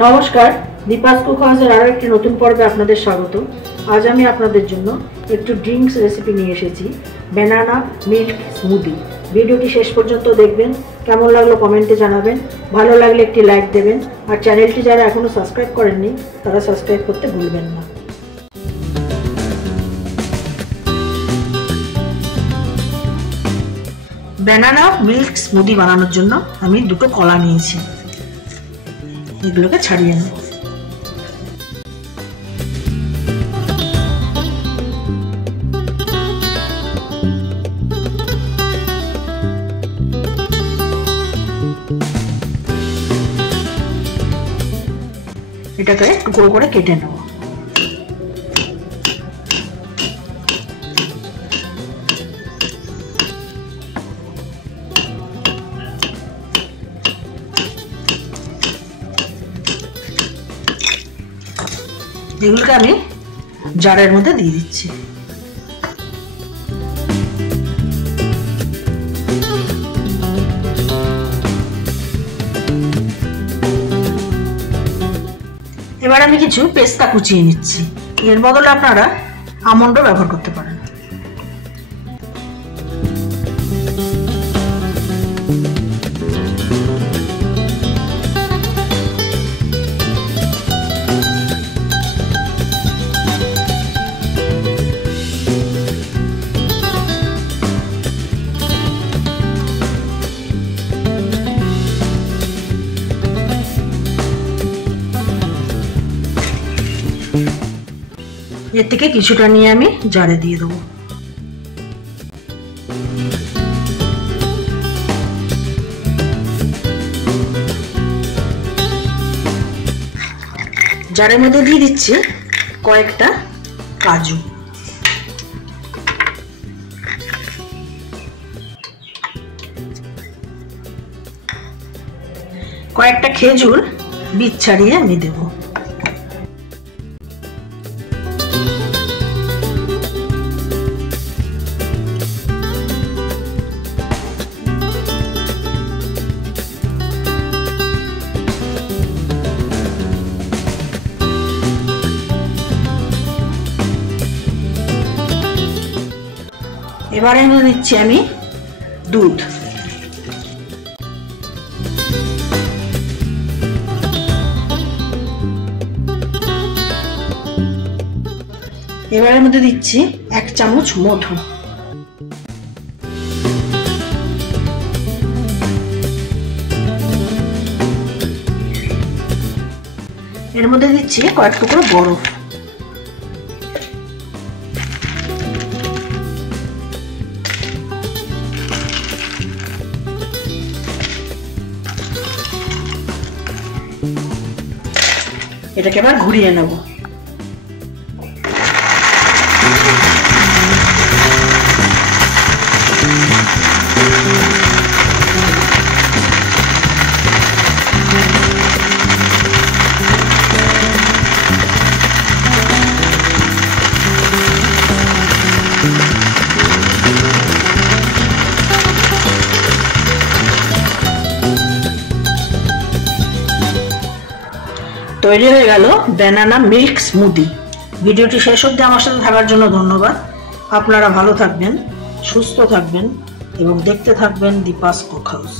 নমস্কার, দীপাস কুক হাউসের আরও একটি নতুন পর্বে আপনাদের স্বাগত। আজ আমি আপনাদের জন্য একটু ড্রিঙ্কস রেসিপি নিয়ে এসেছি, ব্যানানা মিল্ক স্মুদি। ভিডিওটি শেষ পর্যন্ত দেখবেন, কেমন লাগলো কমেন্টে জানাবেন, ভালো লাগলে একটি লাইক দেবেন, আর চ্যানেলটি যারা এখনও সাবস্ক্রাইব করেননি তারা সাবস্ক্রাইব করতে ভুলবেন না। ব্যানানা মিল্ক স্মুদি বানানোর জন্য আমি দুটো কলা নিয়েছি, এগুলোকে ছাড়িয়ে নেব। এটাকে টুকরো করে কেটে নেব। এগুলোকে আমি জারের মধ্যে দিয়ে দিচ্ছি। এবার আমি কিছু পেস্তা কুচিয়ে নিচ্ছি, এর বদলে আপনারা আমন্ডও ব্যবহার করতে পারেন। এর থেকে কিছুটা নিয়ে আমি জারে দিয়ে দেবো। জারের মধ্যে দিয়ে দিচ্ছি কয়েকটা কাজু, কয়েকটা খেজুর বীজ ছাড়িয়ে আমি দেবো। এবারে এনে দিচ্ছি আমি দুধ। এবারে মধ্যে দিচ্ছি 1 চামচ মধু। এর মধ্যে দিচ্ছি কয়েক টুকরো বরফ। এটাকে আবার ঘুরিয়ে নেব। তৈরি হয়ে গেল ব্যানানা মিল্ক স্মুদি। ভিডিওটি শেষ অবধি আমার সাথে থাকার জন্য ধন্যবাদ। আপনারা ভালো থাকবেন, সুস্থ থাকবেন এবং দেখতে থাকবেন দীপাস কুক হাউস।